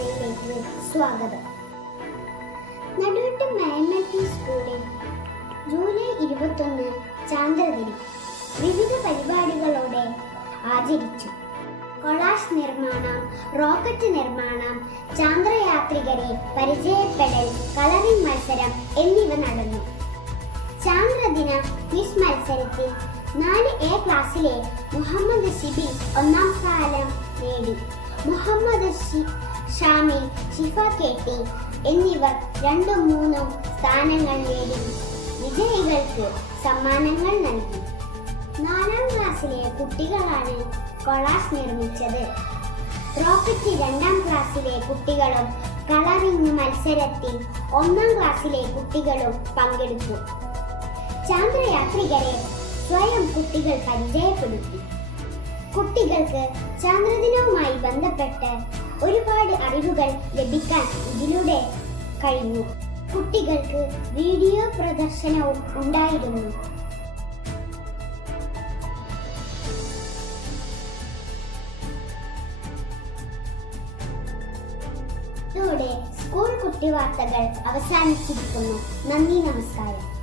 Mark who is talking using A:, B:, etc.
A: സ്വാഗതം. നടുവട്ട് മാനമറ്റി സ്കൂളിൽ ജൂലൈ ഇരുപത്തൊന്ന് ചാന്ദ്രദിനം വിവിധ പരിപാടികളോടെ ആചരിച്ചു. കൊളാഷ് നിർമ്മാണം റോക്കറ്റ് നിർമ്മാണം ചാന്ദ്രയാത്രികരെ പരിചയപ്പെടൽ കളറിംഗ് മത്സരം എന്നിവ നടന്നു. ചാന്ദ്രദിന ക്വിസ് മത്സരത്തിൽ നാല് എ ക്ലാസ്സിലെ മുഹമ്മദ് ഷിബി ഒന്നാം സ്ഥാനം നേടി. മുഹമ്മദ് ഷാമിൽ ഷിഫ കെട്ടി എന്നിവർ രണ്ടും മൂന്നും സ്ഥാനങ്ങൾ നേടി. വിജയികൾക്ക് സമ്മാനങ്ങൾ നൽകി. നാലാം ക്ലാസ്സിലെ കുട്ടികളാണ് കൊളാഷ് നിർമ്മിച്ചത്. റോക്കറ്റ് രണ്ടാം ക്ലാസ്സിലെ കുട്ടികളും കളറിംഗ് മത്സരത്തിൽ ഒന്നാം ക്ലാസ്സിലെ കുട്ടികളും പങ്കെടുത്തു. ചാന്ദ്രയാത്രികരെ സ്വയം കുട്ടികൾ പരിചയപ്പെടുത്തി. കുട്ടികൾക്ക് ചാന്ദ്രദിനവുമായി ബന്ധപ്പെട്ട് ഒരുപാട് അറിവുകൾ ലഭിക്കാൻ ഇതിലൂടെ കഴിഞ്ഞു. കുട്ടികൾക്ക് വീഡിയോ പ്രദർശനവും ഉണ്ടായിരുന്നു. ഇതോടെ സ്കൂൾ കുട്ടിവാർത്തകൾ അവസാനിച്ചിരിക്കുന്നു. നന്ദി നമസ്കാരം.